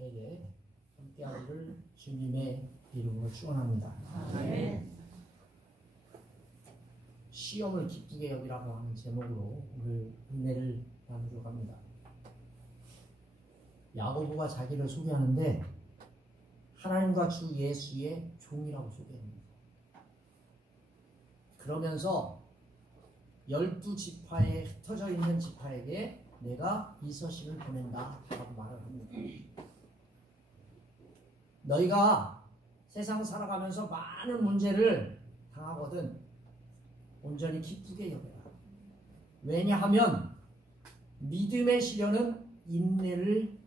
에게 함께하기를 주님의 이름으로 축원합니다. 아멘. 시험을 기쁘게 여기라고 하는 제목으로 오늘 은혜를 나누려고 합니다. 야고보가 자기를 소개하는데 하나님과 주 예수의 종이라고 소개합니다. 그러면서 12지파에 흩어져 있는 지파에게 내가 이 서신을 보낸다 라고 말을 합니다. 너희가 세상 살아가면서 많은 문제를 당하거든 온전히 기쁘게 여겨라. 왜냐하면 믿음의 시련은 인내를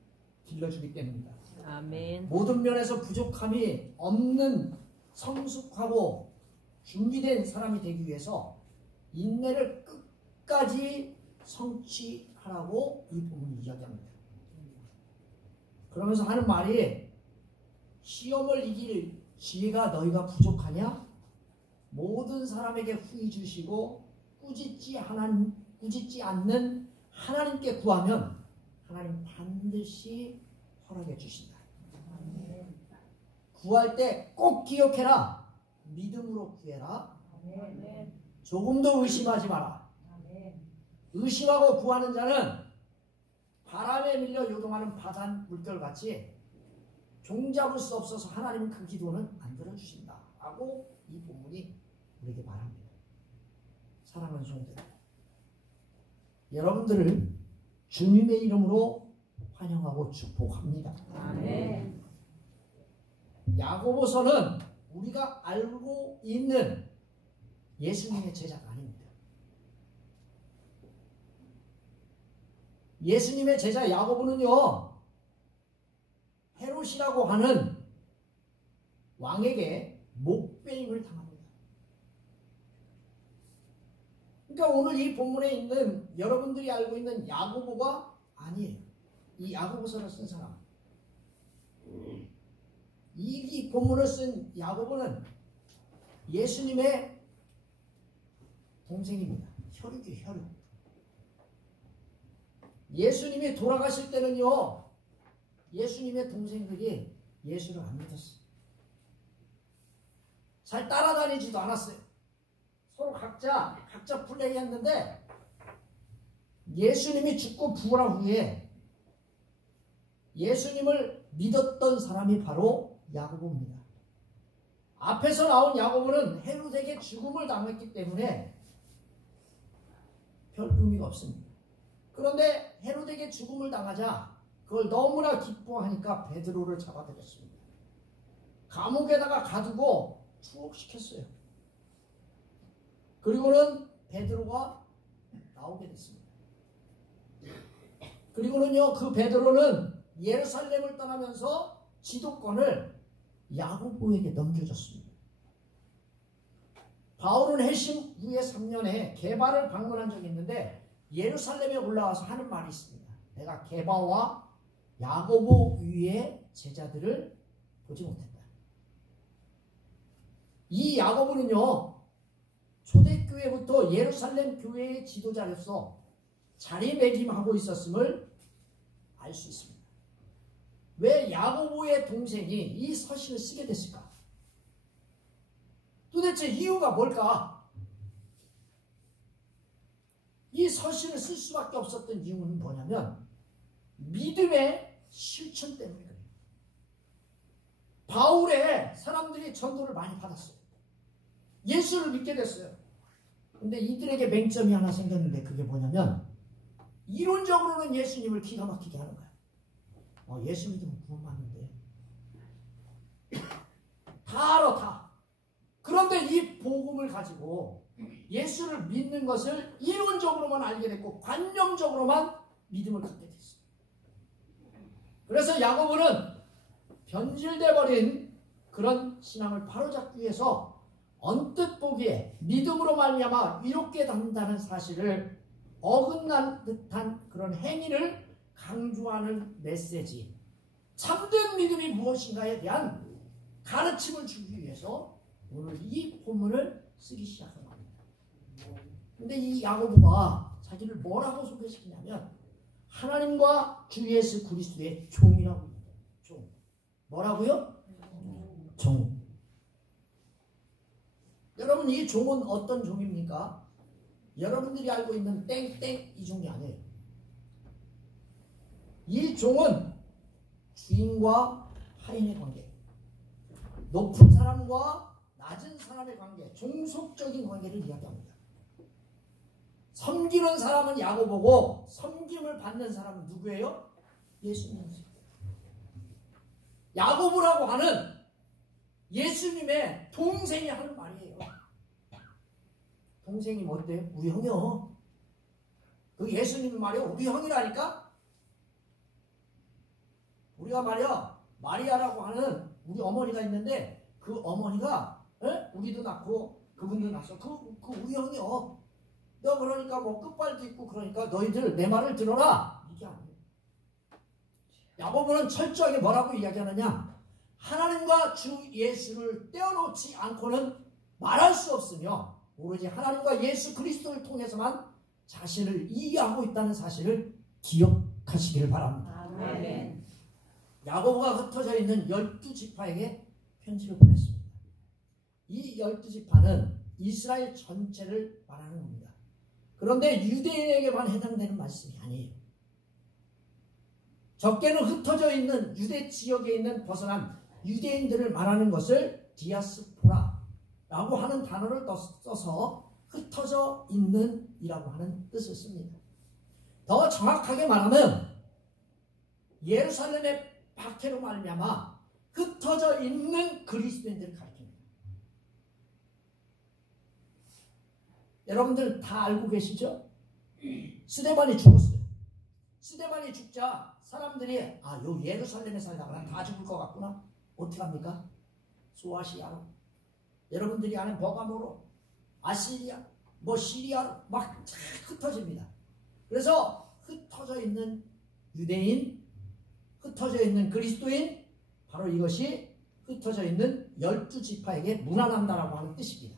길러주기 때문이다. 아멘. 모든 면에서 부족함이 없는 성숙하고 준비된 사람이 되기 위해서 인내를 끝까지 성취하라고 이 본문이 이야기합니다. 그러면서 하는 말이 시험을 이길 지혜가 너희가 부족하냐? 모든 사람에게 후히 주시고 꾸짖지 않는 하나님께 구하면 하나님 반드시 허락해 주신다. 구할 때 꼭 기억해라. 믿음으로 구해라. 조금도 의심하지 마라. 의심하고 구하는 자는 바람에 밀려 요동하는 바다 물결같이 종잡을 수 없어서 하나님은 그 기도는 안 들어주신다 하고 이 본문이 우리에게 말합니다. 사랑하는 성도들, 여러분들을 주님의 이름으로 환영하고 축복합니다. 아멘. 야고보서는 우리가 알고 있는 예수님의 제자가 아닙니다. 예수님의 제자 야고보는요, 헤롯이라고 하는 왕에게 목배임을 당합니다. 그러니까 오늘 이 본문에 있는 여러분들이 알고 있는 야고보가 아니에요. 이 야고보서를 쓴 사람. 이 본문을 쓴 야고보는 예수님의 동생입니다. 혈육이죠, 혈육. 예수님이 돌아가실 때는요, 예수님의 동생들이 예수를 안 믿었어요. 잘 따라다니지도 않았어요. 서로 각자 플레이했는데 예수님이 죽고 부활한 후에 예수님을 믿었던 사람이 바로 야고보입니다. 앞에서 나온 야고보는 헤롯에게 죽음을 당했기 때문에 별 의미가 없습니다. 그런데 헤롯에게 죽음을 당하자 그걸 너무나 기뻐하니까 베드로를 잡아들였습니다. 감옥에다가 가두고 투옥시켰어요. 그리고는 베드로가 나오게 됐습니다. 그리고는요, 그 베드로는 예루살렘을 떠나면서 지도권을 야고보에게 넘겨줬습니다. 바울은 회심 후에 3년에 게바를 방문한 적이 있는데 예루살렘에 올라와서 하는 말이 있습니다. 내가 게바와 야고보 위에 제자들을 보지 못했다. 이 야고보는요, 초대교회부터 예루살렘 교회의 지도자로서 자리매김하고 있었음을 알 수 있습니다. 왜 야고보의 동생이 이 서신을 쓰게 됐을까? 도대체 이유가 뭘까? 이 서신을 쓸 수밖에 없었던 이유는 뭐냐면 믿음의 실천 때문에 그래요. 바울의 사람들이 전도를 많이 받았어요. 예수를 믿게 됐어요. 근데 이들에게 맹점이 하나 생겼는데 그게 뭐냐면 이론적으로는 예수님을 기가 막히게 하는 거야. 예수 믿으면 구원받는데 다 알아 다. 그런데 이 복음을 가지고 예수를 믿는 것을 이론적으로만 알게 됐고 관념적으로만 믿음을 갖게 됐어요. 그래서 야고보는 변질돼 버린 그런 신앙을 바로잡기 위해서 언뜻 보기에 믿음으로 말미암아 이롭게 된다는 사실을 어긋난 듯한 그런 행위를 강조하는 메시지, 참된 믿음이 무엇인가에 대한 가르침을 주기 위해서 오늘 이 본문을 쓰기 시작한 겁니다. 근데 이 야고보가 자기를 뭐라고 소개시키냐면 하나님과 주 예수 그리스도의 종이라고 합니다. 뭐라고요? 종. 여러분 이 종은 어떤 종입니까? 여러분들이 알고 있는 땡땡 이 종이 아니에요. 이 종은 주인과 하인의 관계, 높은 사람과 낮은 사람의 관계, 종속적인 관계를 이야기합니다. 섬기는 사람은 야고보고 섬김을 받는 사람은 누구예요? 예수님이죠. 야고보라고 하는 예수님의 동생이 하는 말이에요. 동생이 뭔데요? 우리 형이요. 그 예수님 말이요. 우리 형이라니까? 우리가 말이야 마리아라고 하는 우리 어머니가 있는데 그 어머니가 우리도 낳고 그분도 낳았어. 그 우리 형이요. 너 그러니까 뭐 끝발도 있고 그러니까 너희들 내 말을 들어라. 이게 아니에요. 야고보는 철저하게 뭐라고 이야기하느냐. 하나님과 주 예수를 떼어놓지 않고는 말할 수 없으며 오로지 하나님과 예수 그리스도를 통해서만 자신을 이해하고 있다는 사실을 기억하시기를 바랍니다. 아멘. 야고보가 흩어져 있는 12지파에게 편지를 보냈습니다. 이 12지파는 이스라엘 전체를 말하는 겁니다. 그런데 유대인에게만 해당되는 말씀이 아니에요. 적게는 흩어져 있는 유대 지역에 있는 벗어난 유대인들을 말하는 것을 디아스포라라고 하는 단어를 써서 흩어져 있는 이라고 하는 뜻을 씁니다. 더 정확하게 말하면 예루살렘의 박해로 말미암아 흩어져 있는 그리스도인들을 가리킵니다. 여러분들 다 알고 계시죠? 스데반이 죽었어요. 스데반이 죽자 사람들이 요 예루살렘에 살다가 다 죽을 것 같구나. 어떻게 합니까? 소아시아로, 여러분들이 아는 버가모로, 아시리아, 시리아로 막 흩어집니다. 그래서 흩어져 있는 유대인, 흩어져 있는 그리스도인, 바로 이것이 흩어져 있는 12지파에게 무난한다라고 하는 뜻입니다.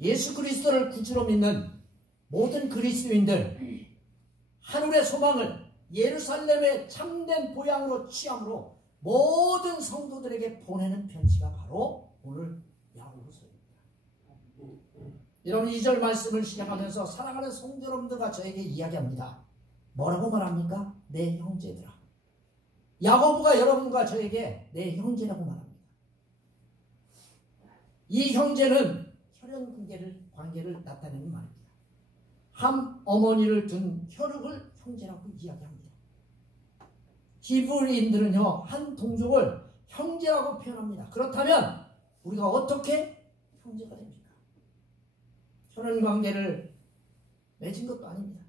예수 그리스도를 구주로 믿는 모든 그리스도인들, 하늘의 소망을 예루살렘의 참된 보양으로 취함으로 모든 성도들에게 보내는 편지가 바로 오늘 야고보서입니다. 여러분 2절 말씀을 시작하면서 사랑하는 성도 여러분들과 저에게 이야기합니다. 뭐라고 말합니까? 내 형제들아. 야고보가 여러분과 저에게 내 형제라고 말합니다. 이 형제는 혈연 관계를 나타내는 말입니다. 한 어머니를 둔 혈육을 형제라고 이야기합니다. 히브리인들은요 한 동족을 형제라고 표현합니다. 그렇다면 우리가 어떻게 형제가 됩니까? 혈연 관계를 맺은 것도 아닙니다.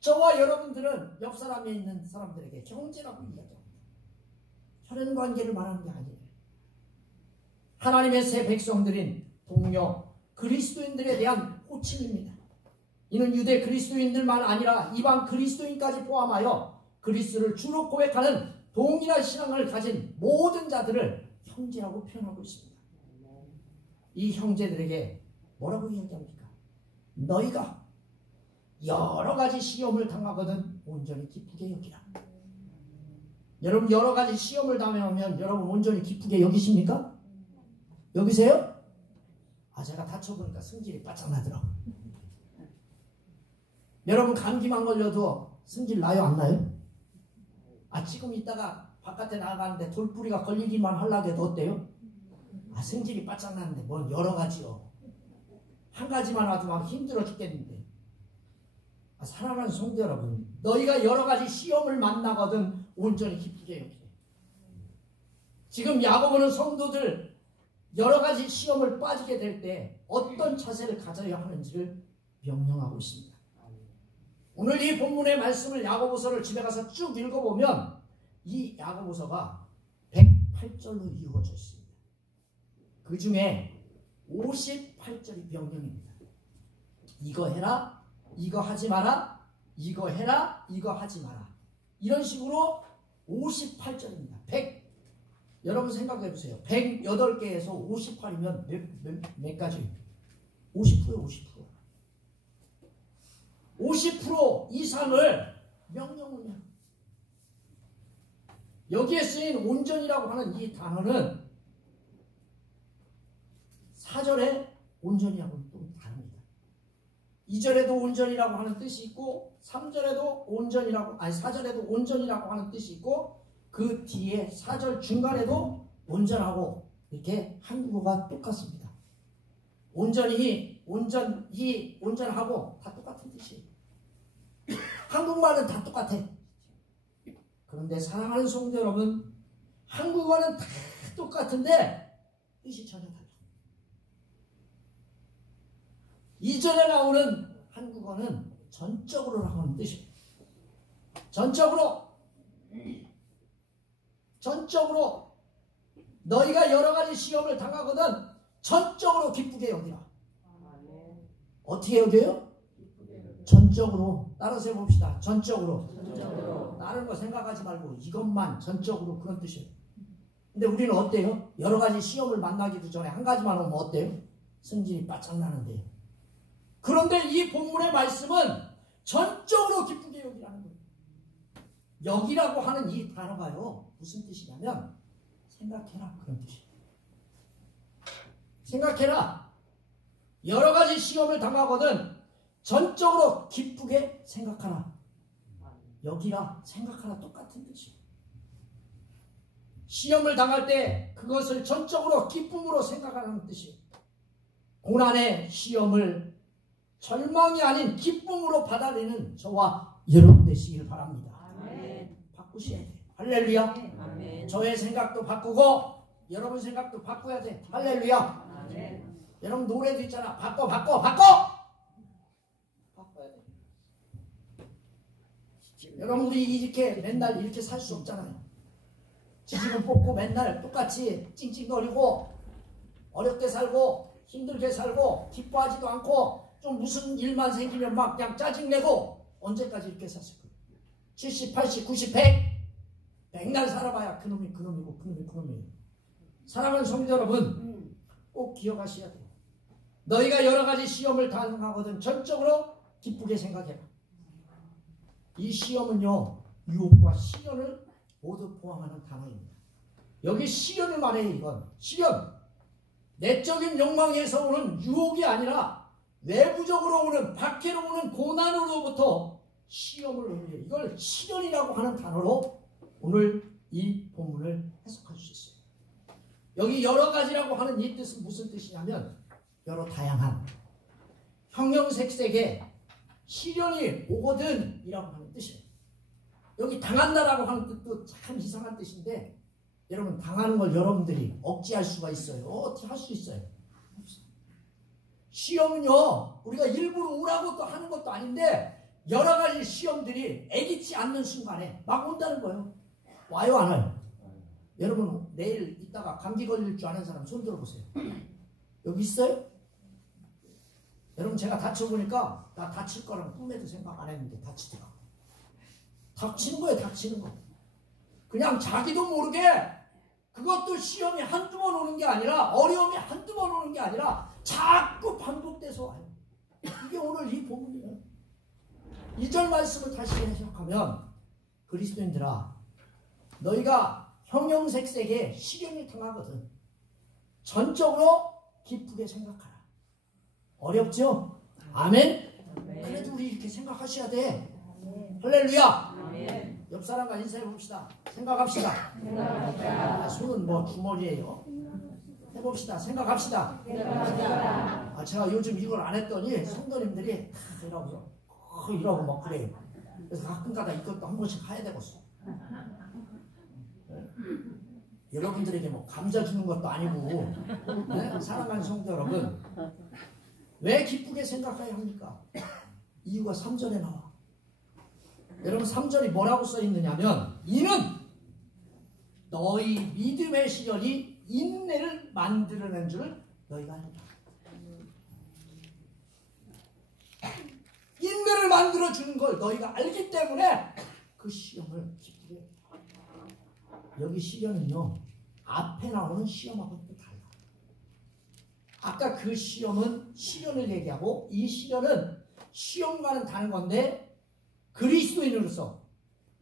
저와 여러분들은 옆 사람에 있는 사람들에게 형제라고 이야기합니다. 혈연 관계를 말하는 게 아니에요. 하나님의 새 백성들인 동료 그리스도인들에 대한 호칭입니다. 이는 유대 그리스도인들만 아니라 이방 그리스도인까지 포함하여 그리스도를 주로 고백하는 동일한 신앙을 가진 모든 자들을 형제라고 표현하고 있습니다. 이 형제들에게 뭐라고 이야기합니까? 너희가 여러 가지 시험을 당하거든 온전히 기쁘게 여기라. 여러분 여러 가지 시험을 당하면 여러분 온전히 기쁘게 여기십니까? 여기세요? 제가 다쳐보니까 승질이 바짝 나더라고. 여러분 감기만 걸려도 승질 나요 안 나요? 지금 이따가 바깥에 나가는데 돌뿌리가 걸리기만 하려고 해도 어때요? 승질이 바짝 나는데 뭔 여러 가지요. 한 가지만 와도 막 힘들어 죽겠는데. 사랑하는 성도 여러분, 너희가 여러 가지 시험을 만나거든 온전히 기쁘게 여기래. 지금 야고보는 성도들 여러 가지 시험을 빠지게 될 때 어떤 자세를 가져야 하는지를 명령하고 있습니다. 오늘 이 본문의 말씀을 야고보서를 집에 가서 쭉 읽어보면 이 야고보서가 108절로 이루어져 있습니다. 그 중에 58절이 명령입니다. 이거 해라, 이거 하지 마라, 이거 해라, 이거 하지 마라. 이런 식으로 58절입니다. 여러분 생각해 보세요. 108개에서 58이면 몇 가지? 50%예요, 50%. 50% 이상을 명령을 해요. 여기에 쓰인 온전이라고 하는 이 단어는 4절의 온전이하고는 또 다릅니다. 2절에도 온전이라고 하는 뜻이 있고 3절에도 온전이라고 4절에도 온전이라고 하는 뜻이 있고 그 뒤에 4절 중간에도 온전하고 이렇게 한국어가 똑같습니다. 온전히, 온전하고 다 똑같은 뜻이에요. 한국말은 다 똑같아. 그런데 사랑하는 성도 여러분, 한국어는 다 똑같은데 뜻이 전혀 달라. 2절에 나오는 한국어는 전적으로라고 하는 뜻입니다. 전적으로 너희가 여러 가지 시험을 당하거든 전적으로 기쁘게 여기라. 어떻게 여겨요? 전적으로. 따라서 해봅시다. 전적으로. 다른 거 생각하지 말고 이것만 전적으로, 그런 뜻이에요. 근데 우리는 어때요? 여러 가지 시험을 만나기도 전에 한 가지만 오면 어때요? 승질이 바짝 나는데요. 그런데 이 본문의 말씀은 전적으로 기쁘게 여기라는 거예요. 여기라고 하는 이 단어가요, 무슨 뜻이냐면 생각해라, 그런 뜻이에요. 생각해라. 여러 가지 시험을 당하거든 전적으로 기쁘게 생각하라. 여기라, 생각하라, 똑같은 뜻이에요. 시험을 당할 때 그것을 전적으로 기쁨으로 생각하라는 뜻이에요. 고난의 시험을 절망이 아닌 기쁨으로 받아내는 저와 여러분 되시길 바랍니다. 아멘. 바꾸셔야 돼. 할렐루야. 아멘. 저의 생각도 바꾸고 여러분 생각도 바꿔야 돼. 할렐루야. 아멘. 여러분 노래도 있잖아. 바꿔야 돼. 여러분들이 이렇게 맨날 이렇게 살 수 없잖아요. 지지분 뽑고 맨날 똑같이 찡찡거리고 어렵게 살고 힘들게 살고 기뻐하지도 않고 좀 무슨 일만 생기면 막 그냥 짜증내고 언제까지 이렇게 샀을 거예요? 70, 80, 90, 100 백날 살아봐야 그놈이 그놈이에요. 사랑하는 성도 여러분, 꼭 기억하셔야 돼요. 너희가 여러 가지 시험을 당하거든 전적으로 기쁘게 생각해라. 이 시험은요, 유혹과 시련을 모두 포함하는 단어입니다. 여기 시련을 말해요. 이건 시련, 내적인 욕망에서 오는 유혹이 아니라 외부적으로 오는, 밖으로 오는 고난으로부터 시험을 의미해요. 이걸 시련이라고 하는 단어로 오늘 이 본문을 해석할 수 있어요. 여기 여러 가지라고 하는 이 뜻은 무슨 뜻이냐면 여러 다양한 형형색색의 시련이 오거든 이라고 하는 뜻이에요. 여기 당한다라고 하는 뜻도 참 이상한 뜻인데, 여러분 당하는 걸 여러분들이 억제할 수가 있어요? 어떻게 할 수 있어요? 시험은요, 우리가 일부러 오라고 또 하는 것도 아닌데 여러 가지 시험들이 애기치 않는 순간에 막 온다는 거예요. 와요, 안 와요? 여러분 내일 이따가 감기 걸릴 줄 아는 사람 손 들어보세요. 여기 있어요? 여러분 제가 다쳐보니까 나 다칠 거랑 꿈에도 생각 안 했는데 다치더라고. 닥치는 거예요, 닥치는 거. 그냥 자기도 모르게, 그것도 시험이 한두 번 오는 게 아니라, 어려움이 한두 번 오는 게 아니라 자꾸 반복돼서 와요. 이게 오늘 이 본문이에요. 2절 말씀을 다시 해석하면, 그리스도인들아 너희가 형형색색의 시련을 당하거든 전적으로 기쁘게 생각하라. 어렵죠? 아멘? 그래도 우리 이렇게 생각하셔야 돼. 할렐루야. 옆 사람과 인사해 봅시다. 생각합시다. 손은 뭐 주머니에요. 해봅시다. 생각합시다. 제가 요즘 이걸 안 했더니 성도님들이 다 이러고 막 그래요. 그래서 가끔가다 이것도 한 번씩 해야 되겠어. 여러분들에게 뭐 감자 주는 것도 아니고, 네? 사랑하는 성도 여러분, 왜 기쁘게 생각해야 합니까? 이유가 3절에 나와. 여러분 3절이 뭐라고 써있느냐면, 이는 너희 믿음의 시련이 인내를 만들어낸 줄 너희가 알리라. 인내를 만들어주는 걸 너희가 알기 때문에 그 시험을 기쁘게. 여기 시련은요, 앞에 나오는 시험하고는 또 달라. 아까 그 시험은 시련을 얘기하고, 이 시련은 시험과는 다른 건데, 그리스도인으로서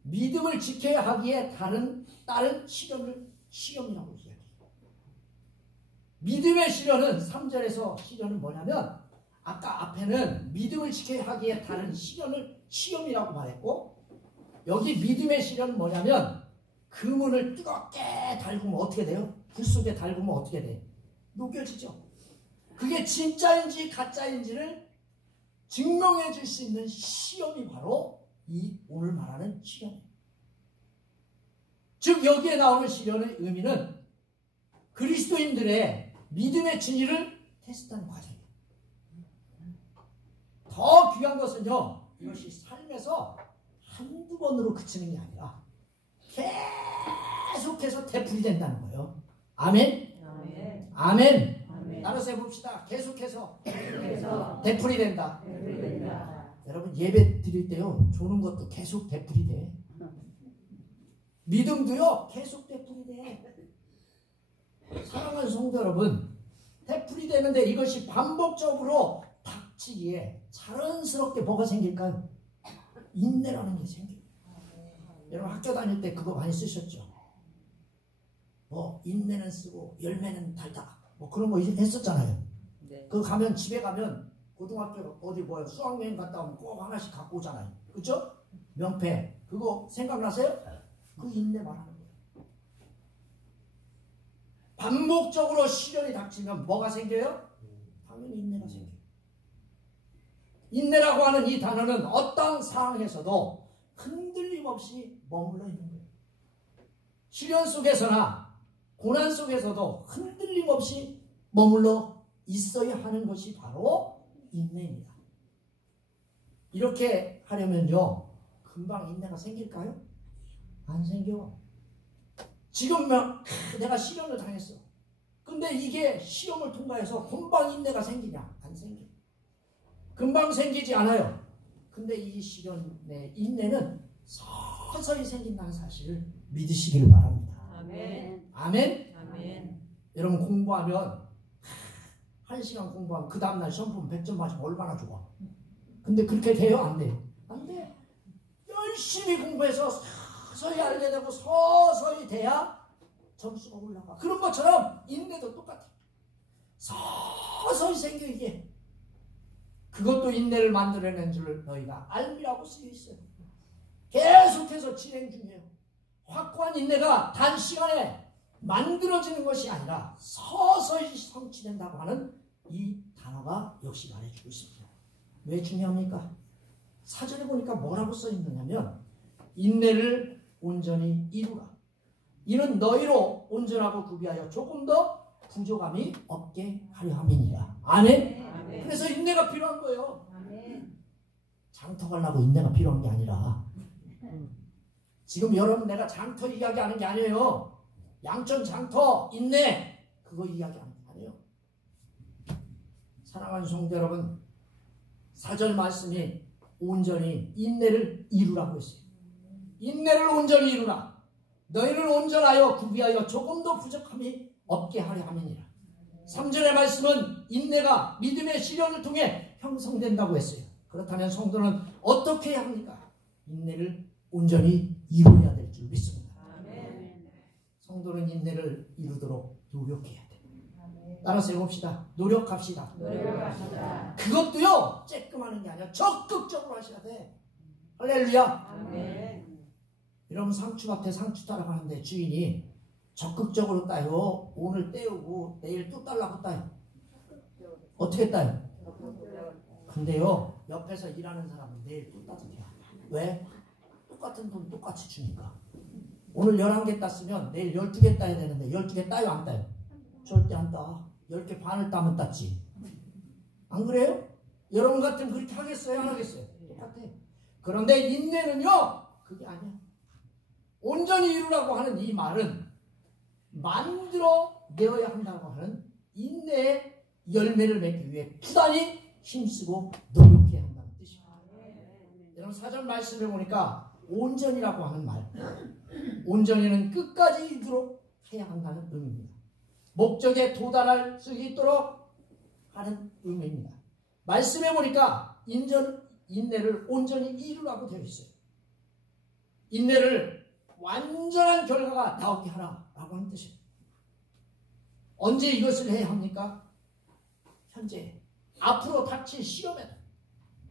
믿음을 지켜야 하기에 따른 시련이라고 이야기해요. 믿음의 시련은 3절에서 시련은 뭐냐면 아까 앞에는 믿음을 지켜야 하기에 따른 시험이라고 말했고 여기 믿음의 시련은 뭐냐면 금은을 뜨겁게 달구면 어떻게 돼요? 불 속에 달구면 어떻게 돼? 녹여지죠. 그게 진짜인지 가짜인지를 증명해 줄 수 있는 시험이 바로 이 오늘 말하는 시련이에요. 즉 여기에 나오는 시련의 의미는 그리스도인들의 믿음의 진리를 테스트하는 과정이에요. 더 귀한 것은요, 이것이 삶에서 한두 번으로 그치는 게 아니라 계속해서 되풀이 된다는 거예요. 아멘? 아멘. 아멘. 아멘. 따라서 해봅시다. 계속해서 계속해서 되풀이 된다. 되풀이 된다. 여러분 예배 드릴 때요, 조는 것도 계속 되풀이 돼. 믿음도요, 계속 되풀이 돼. 사랑하는 성도 여러분, 되풀이 되는데 이것이 반복적으로 닥치기에 자연스럽게 뭐가 생길까요? 인내라는 게 생겨요. 여러분 학교 다닐 때 그거 많이 쓰셨죠? 뭐 인내는 쓰고 열매는 달다. 뭐 그런 거 했었잖아요. 네. 그거 가면 집에 가면 고등학교 어디 뭐야 수학여행 갔다 오면 꼭 하나씩 갖고 오잖아요. 그죠? 명패 그거 생각나세요? 그 인내 말하는 거예요. 반복적으로 시련이 닥치면 뭐가 생겨요? 당연히 인내가 생겨요. 인내라고 하는 이 단어는 어떤 상황에서도 흔들림 없이 머물러 있는 거예요. 시련 속에서나 고난 속에서도 흔들림 없이 머물러 있어야 하는 것이 바로 인내입니다. 이렇게 하려면요, 금방 인내가 생길까요? 안 생겨. 지금 내가 시련을 당했어. 근데 이게 시험을 통과해서 금방 인내가 생기냐? 안 생겨. 금방 생기지 않아요. 근데 이 시련의 인내는 서서히 생긴다는 사실을 믿으시기를 바랍니다. 아멘. 아멘? 아멘. 여러분 공부하면 1시간 공부하면 그 다음날 시험 보면 100점 맞으면 얼마나 좋아. 근데 그렇게 돼요? 안 돼요? 안 돼. 열심히 공부해서 서서히 알게 되고 서서히 돼야 점수가 올라가. 그런 것처럼 인내도 똑같아. 서서히 생겨 이게. 그것도 인내를 만들어낸 줄 너희가 알미라고 쓰여 있어요. 계속해서 진행 중이에요. 확고한 인내가 단시간에 만들어지는 것이 아니라 서서히 성취된다고 하는 이 단어가 역시 말해주고 있습니다. 왜 중요합니까? 사전에 보니까 뭐라고 써 있느냐면 인내를 온전히 이루라. 이는 너희로 온전하고 구비하여 조금 더 부족함이 없게 하려 함이니라. 아멘? 아멘. 그래서 인내가 필요한 거예요. 아멘. 장터 가려고 인내가 필요한 게 아니라 지금 여러분 내가 장터 이야기하는 게 아니에요. 양천 장터 인내 그거 이야기하는 게 아니에요. 사랑하는 성도 여러분, 4절 말씀이 온전히 인내를 이루라고 했어요. 인내를 온전히 이루라. 너희를 온전하여 구비하여 조금 더 부족함이 없게 하려 함이니라. 3절의 말씀은 인내가 믿음의 시련을 통해 형성된다고 했어요. 그렇다면 성도는 어떻게 해야 합니까? 인내를 온전히 이루어야 될 줄 믿습니다. 아멘. 성도는 인내를 이루도록 노력해야 돼요. 따라서 해봅시다. 노력합시다. 노력합시다. 그것도요, 쬐끔하는 게 아니라 적극적으로 하셔야 돼. 할렐루야. 아멘. 여러분 상추밭에 상추 따라가는데 주인이 적극적으로 따요? 오늘 떼우고 내일 또 딸라고 따요? 어떻게 따요? 근데요, 옆에서 일하는 사람은 내일 또 따주세요. 왜? 똑같은 돈 똑같이 주니까. 오늘 11개 땄으면 내일 12개 따야 되는데 12개 따요 안 따요? 절대 안 따. 10개 반을 따면 땄지. 안 그래요? 여러분 같으면 그렇게 하겠어요? 안 하겠어요? 똑같아. 그런데 인내는요, 그게 아니야. 온전히 이루라고 하는 이 말은 만들어 내어야 한다고 하는 인내의 열매를 맺기 위해 부단히 힘쓰고 노력해야 한다는 뜻입니다. 여러분 4절 말씀을 보니까 온전이라고 하는 말, 온전히는 끝까지 이르도록 해야 한다는 의미입니다. 목적에 도달할 수 있도록 하는 의미입니다. 말씀해 보니까 인내를 온전히 이루라고 되어 있어요. 인내를 완전한 결과가 나오게 하라라고 하는 뜻입니다. 언제 이것을 해야 합니까? 현재. 앞으로 닥칠 시험에도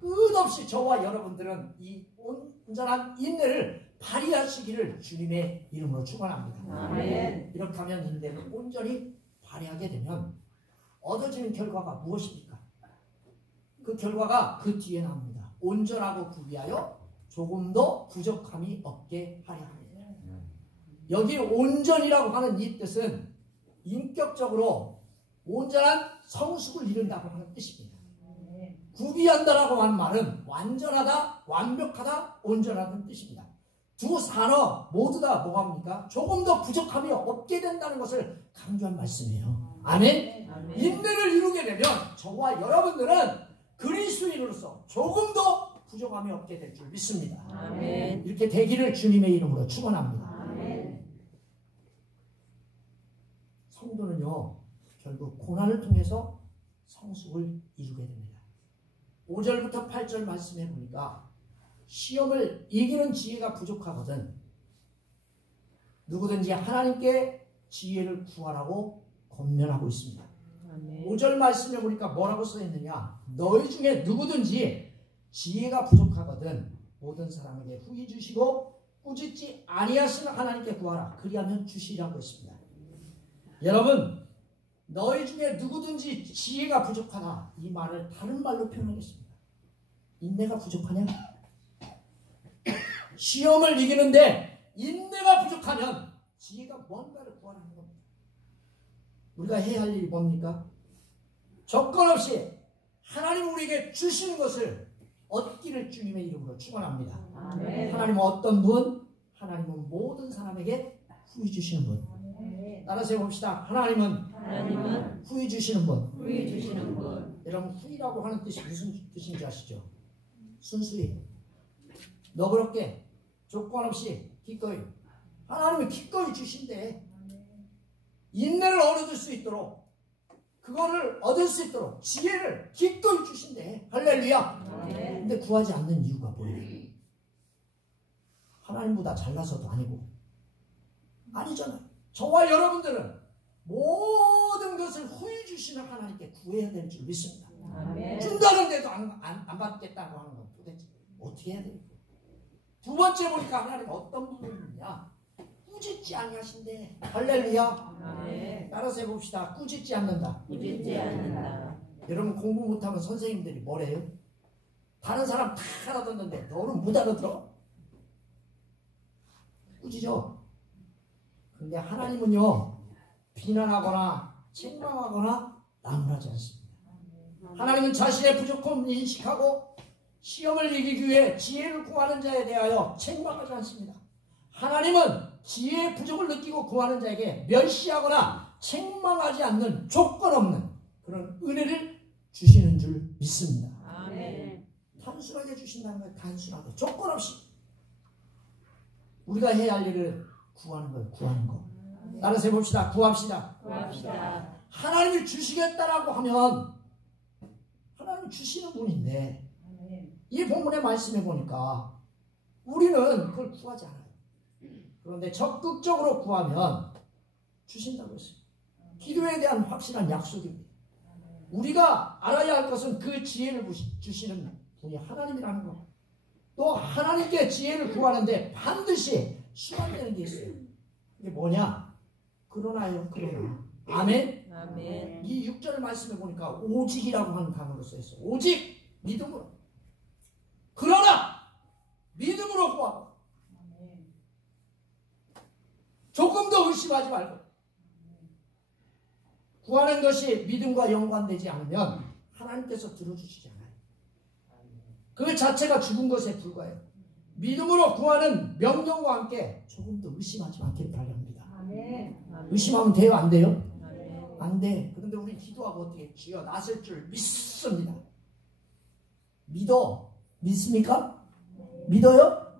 끝없이 저와 여러분들은 이 온전한 인내를 발휘하시기를 주님의 이름으로 축원합니다. 아멘. 이렇게 하면 인내를 온전히 발휘하게 되면 얻어지는 결과가 무엇입니까? 그 결과가 그 뒤에 나옵니다. 온전하고 구비하여 조금도 부족함이 없게 하려 합니다. 여기 온전이라고 하는 이 뜻은 인격적으로 온전한 성숙을 이룬다고 하는 뜻입니다. 구비한다라고 하는 말은 완전하다, 완벽하다, 온전하다는 뜻입니다. 두 산어 모두 다 뭐합니까? 조금 더 부족함이 없게 된다는 것을 강조한 말씀이에요. 아멘? 아멘. 인내를 이루게 되면 저와 여러분들은 그리스도인으로서 조금 더 부족함이 없게 될 줄 믿습니다. 아멘. 이렇게 되기를 주님의 이름으로 축원합니다. 아멘. 성도는요, 결국 고난을 통해서 성숙을 이루게 됩니다. 5절부터 8절 말씀해 보니까 시험을 이기는 지혜가 부족하거든 누구든지 하나님께 지혜를 구하라고 권면하고 있습니다. 아멘. 5절 말씀해 보니까 뭐라고 써있느냐, 너희 중에 누구든지 지혜가 부족하거든 모든 사람에게 후히 주시고 꾸짖지 아니하시는 하나님께 구하라 그리하면 주시라고 했습니다. 여러분, 너희 중에 누구든지 지혜가 부족하다, 이 말을 다른 말로 표현하겠습니다. 인내가 부족하냐? 시험을 이기는데 인내가 부족하면 지혜가 뭔가를 구하라는 겁니다. 우리가 해야 할 일이 뭡니까? 조건 없이 하나님 우리에게 주시는 것을 얻기를 주님의 이름으로 축원합니다. 아멘. 하나님은 어떤 분? 하나님은 모든 사람에게 후히 주시는 분. 따라서 해봅시다. 하나님은 후히 주시는 분. 후히 주시는 분. 여러분, 후히라고 하는 뜻이 무슨 뜻인지 아시죠? 순수히, 너그럽게, 조건 없이, 기꺼이. 하나님이 기꺼이 주신대. 인내를 얻을 수 있도록, 그거를 얻을 수 있도록 지혜를 기꺼이 주신대. 할렐루야. 근데 구하지 않는 이유가 뭐예요? 하나님보다 잘나서도 아니고 아니잖아요. 저와 여러분들은 모든 것을 후히 주시는 하나님께 구해야 될 줄 믿습니다. 아멘. 준다는데도 안 받겠다고 하는 건 도대체 어떻게 해야 됩니까? 두 번째 보니까 하나님 어떤 부분이냐, 꾸짖지 아니하신대. 할렐루야. 아멘. 따라서 해봅시다. 꾸짖지 않는다. 꾸짖지 않는다. 여러분, 공부 못하면 선생님들이 뭐래요? 다른 사람 다 알아듣는데 너는 못 알아들어? 꾸짖어. 근데 하나님은요, 비난하거나 책망하거나 나무라지 않습니다. 하나님은 자신의 부족함을 인식하고 시험을 이기기 위해 지혜를 구하는 자에 대하여 책망하지 않습니다. 하나님은 지혜의 부족을 느끼고 구하는 자에게 멸시하거나 책망하지 않는 조건 없는 그런 은혜를 주시는 줄 믿습니다. 아멘. 단순하게 주신다는 거예요. 단순하게, 조건 없이. 우리가 해야 할 일을 구하는 거예요. 구하는 거. 따라서 해봅시다. 구합시다. 구합시다. 하나님이 주시겠다라고 하면 하나님 주시는 분인데, 이 본문의 말씀에 보니까 우리는 그걸 구하지 않아요. 그런데 적극적으로 구하면 주신다고 했어요. 기도에 대한 확실한 약속입니다. 우리가 알아야 할 것은 그 지혜를 주시는 분이 하나님이라는 거. 또 하나님께 지혜를 구하는데 반드시 수반되는 게 있어요. 이게 뭐냐? 그러나요, 그러나. 아멘? 아멘. 이 6절 말씀에 보니까 오직이라고 하는 단어로 써있어요. 오직 믿음으로. 그러나 믿음으로 구하고 조금 더 의심하지 말고. 구하는 것이 믿음과 연관되지 않으면 하나님께서 들어주시지 않아요. 그 자체가 죽은 것에 불과해요. 믿음으로 구하는 명령과 함께 조금 더 의심하지 않기를 바랍니다. 의심하면 돼요? 안 돼요? 안 돼. 그런데 우리 기도하고 어떻게 주여 나설 줄 믿습니다. 믿어. 믿습니까? 믿어요?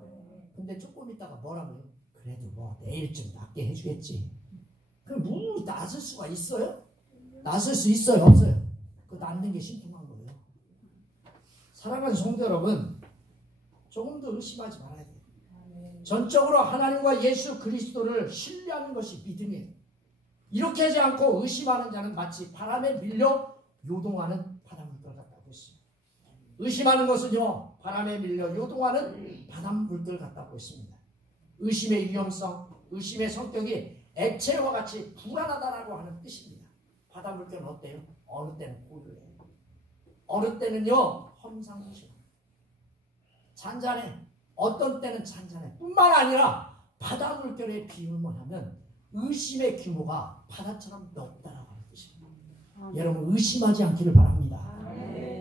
근데 조금 있다가 뭐라고요? 그래도 뭐 내일쯤 낫게 해주겠지. 그럼 뭐 낫을 수가 있어요? 낫을 수 있어요? 없어요? 그 낫는 게 신통한 거예요. 사랑하는 성도 여러분, 조금 더 의심하지 말아야 돼요. 전적으로 하나님과 예수 그리스도를 신뢰하는 것이 믿음이에요. 이렇게 하지 않고 의심하는 자는 마치 바람에 밀려 요동하는 바닷물결 같다고 했습니다. 의심하는 것은요, 바람에 밀려 요동하는 바닷물결 같다고 했습니다. 의심의 위험성, 의심의 성격이 액체와 같이 불안하다라고 하는 뜻입니다. 바닷물결은 어때요? 어느 때는 고요해요. 어느 때는요, 험상궂어요. 잔잔해. 어떤 때는 잔잔해. 뿐만 아니라 바닷물결의 비유는 뭐냐면 의심의 규모가 바다처럼 넓다라고 하는 뜻입니다. 여러분 의심하지 않기를 바랍니다.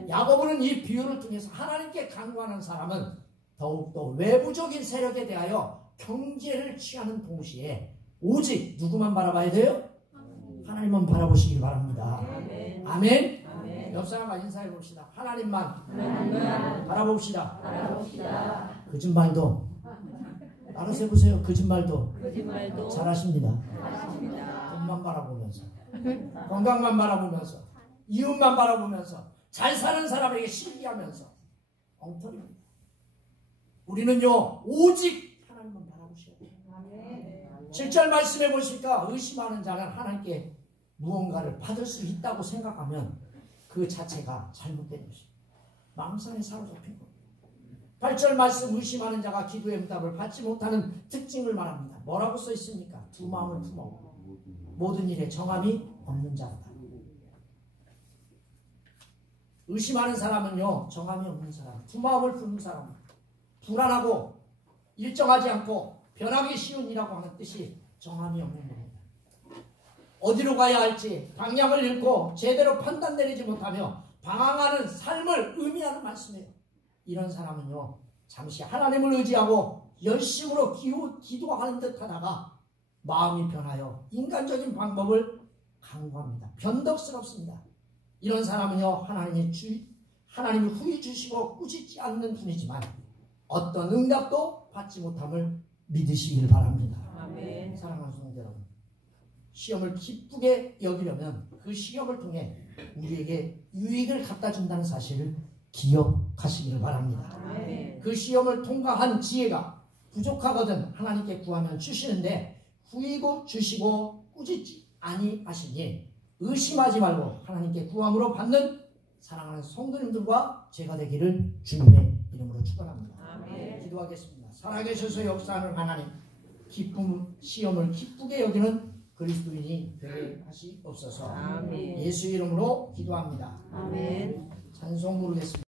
야고보는 이 비유를 통해서 하나님께 간구하는 사람은 더욱더 외부적인 세력에 대하여 경계를 취하는 동시에 오직 누구만 바라봐야 돼요? 하나님만 바라보시길 바랍니다. 아멘. 옆 사람과 인사해 봅시다. 하나님만 바라봅시다. 거짓말도 알아서 해보세요. 거짓말도 잘하십니다. 돈만 바라보면서, 건강만 바라보면서, 이웃만 바라보면서, 잘 사는 사람에게 시기하면서 엉터리입니다. 우리는요 오직 하나님만 바라보셔야 돼요. 7절 말씀해 보실까? 의심하는 자는 하나님께 무언가를 받을 수 있다고 생각하면 그 자체가 잘못된 것입니다. 망상에 사로잡힌 겁니다. 8절 말씀 의심하는 자가 기도의 응답을 받지 못하는 특징을 말합니다. 뭐라고 써 있습니까? 두 마음을 품어 모든 일에 정함이 없는 자다. 의심하는 사람은요 정함이 없는 사람, 두 마음을 품는 사람, 불안하고 일정하지 않고 변하기 쉬운 이라고 하는 뜻이 정함이 없는 겁니다. 어디로 가야 할지 방향을 잃고 제대로 판단 내리지 못하며 방황하는 삶을 의미하는 말씀이에요. 이런 사람은요 잠시 하나님을 의지하고 열심으로 기도하는 듯 하다가 마음이 변하여 인간적인 방법을 강구합니다. 변덕스럽습니다. 이런 사람은요 하나님이 후히 주시고 꾸짖지 않는 분이지만 어떤 응답도 받지 못함을 믿으시길 바랍니다. 아멘. 사랑하는 성도 여러분, 시험을 기쁘게 여기려면 그 시험을 통해 우리에게 유익을 갖다 준다는 사실을 기억하시기를 바랍니다. 아멘. 그 시험을 통과한 지혜가 부족하거든 하나님께 구하면 주시는데 후이고 주시고 꾸짖지 아니하시니 의심하지 말고 하나님께 구함으로 받는 사랑하는 성도님들과 제가 되기를 주님의 이름으로 축원합니다. 아멘. 기도하겠습니다. 살아계셔서 역사하는 하나님, 시험을 기쁘게 여기는 그리스도인이 되게 하시옵소서. 아멘. 예수 이름으로 기도합니다. 아멘. 찬송 부르겠습니다.